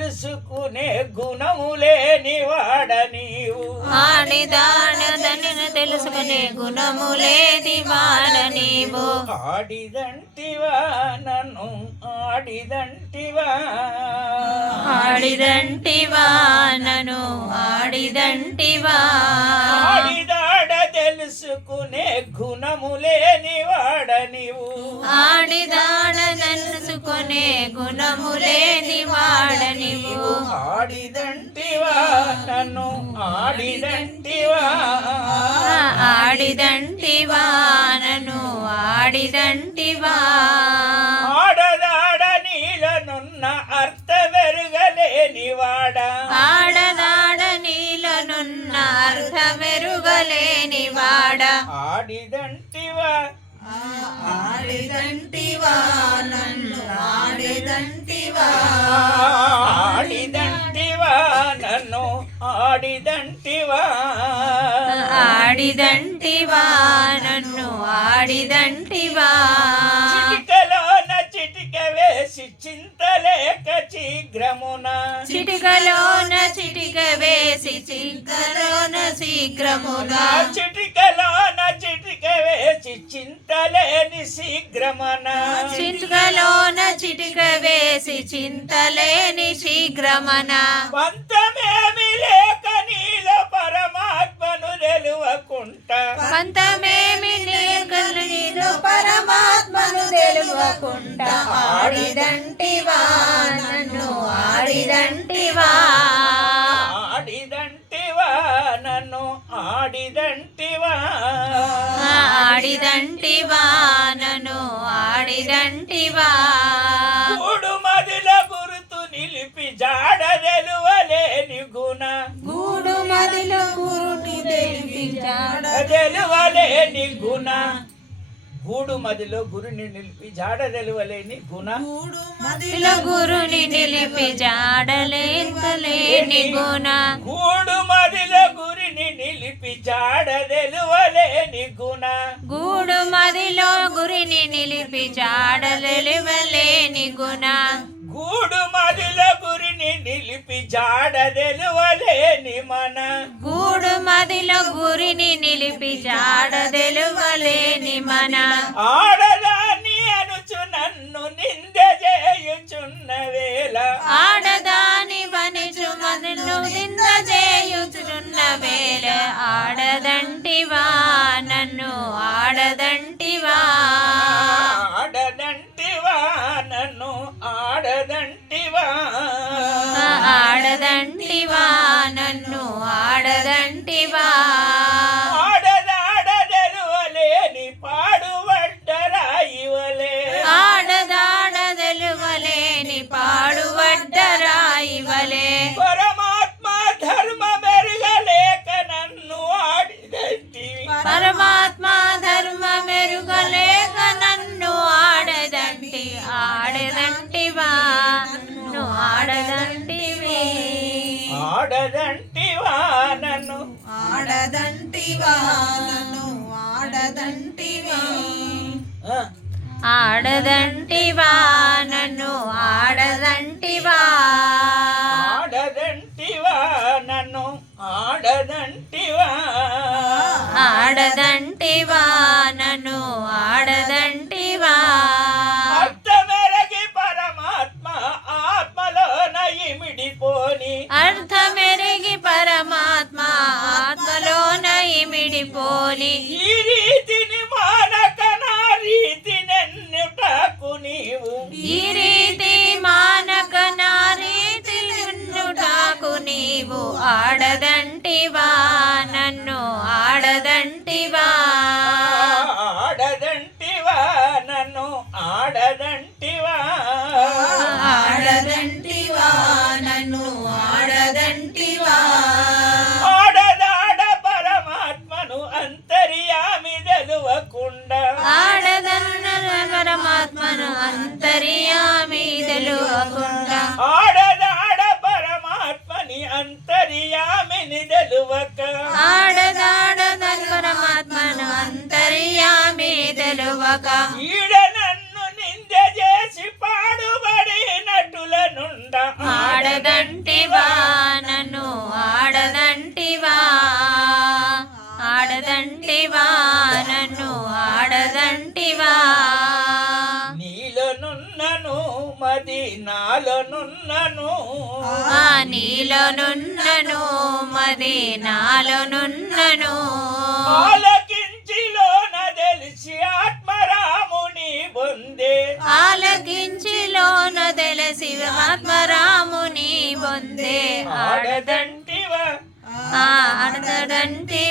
తెలుసుకునే గుణములేని వాడ నీవు. ఆడిదాడదని తెలుసుకునే గుణములేది వాడ నీవు. ఆడిదంటివా నన్ను ఆడిదంటివా? ఆడిదంటివా నను ఆడిదంటివా? ఆడిదాడ తెలుసుకునే గుణములేని వాడ నీవు. ఆడిదాడ తెలుసుకునే గుణములేది వాడ నీవు ఆడిదంటివా నన్ను ఆడిదంటివా? ఆడిదంటివా నను ఆడిదంటివా? ఆడదాడ నీలనున్న అర్థమెరుగలేని వాడ ఆడదాడ నీలనున్న అర్థమెరుగలేని వాడ ఆడిదంటివా ఆడిదంటివా నన్ను ఆడిదంటివా? ఆడిదంటివా నన్ను ఆడిదంటివా? ఆడిదంటివా నన్ను ఆడిదంటివా? శీఘ్రమున చిటికలోన చిటిక వేసి చిటికలోన శీఘ్రముగా. చిటికలోన చిటిక వేసి చింతలేని శీఘ్రమన. చిటికలోన చిటిక వేసి చింతలేని శీఘ్రమన. పంతమేమి లేక నీలో పరమాత్మను నిలువకుంటా పంతమేమి లేకలు నీలో పరమాత్మను తెలువకుండా ఆడిదంటివా ఆడిదంటివా? ఆడిదంటివా? నన్ను ఆడిదంటివా? ఆడిదంటివా? నన్ను ఆడిదంటివా? కూడు మదిల గురుతు నిలిపి జాడ తెలువలేని గుణ. గూడు మదిలో గురుని తెలిపించాడ తెలువలేని గుణ. గూడు మదిలో గురుని నిలిపి జాడ తెలువలేని గుణ. మది మదిలో గురుని నిలిపి జాడలేని గుణ. గూడు మదిలో గురిని నిలిపి జాడ తెలువలేని గుణ. గూడు మదిలో గురిని నిలిపి జాడలేని గుణ. గూడు మదిలో గురిని నిలిపి జాడ తెలువలేని మన. గూడు గురిని నిలిపి జాడదెలువలేని మన. ఆడ ఆడదంటివా ఆడదాడ తెలువలేని పాడుబడ్డరా ఇవలే ఆడదాడదెలువలేని పాడుబడ్డరాయివలే పరమాత్మ ధర్మ మెరుగలేక నన్ను ఆడిదంటివి. పరమాత్మ ధర్మ మెరుగలేక నన్ను ఆడదంటి ఆడదంటివా? నన్ను ఆడదంటివి. నన్ను ఆడదంటివా నన్ను ఆడదంటివా. ఆడదంటివా నన్ను ఆడదంటివా. ఆడదంటివా నన్ను ఆడదంటివా. ఆడదంటివా నన్ను ఆడదంటివా. ఈ రీతిని మానక నా రీతి నన్నుటకు నీవు. ఈ రీతి మానక నా రీతి నన్నుటకు నీవు. ఆడదంటివా ఆడదాడదన్ పరమాత్మను అంతర్యామి తెలువక ఈడ నన్ను నింద చేసి పాడుబడి నటుల నుండ ఆడదంటివా ఆడదంటివా నన్ను ఆడదంటివా. ఆడదంటివా నన్ను ఆడదంటివా. నీలోనున్నను మది నాలోనున్నను. ఆ నీలోనున్నను మది నాలోనున్నను. ఆలకించిలోన తెలిసి ఆత్మరాముని పొందే ఆలకించిలోన తెలిసి ఆత్మరాముని పొందే ఆడదంటివా. ఆ ఆడదంటి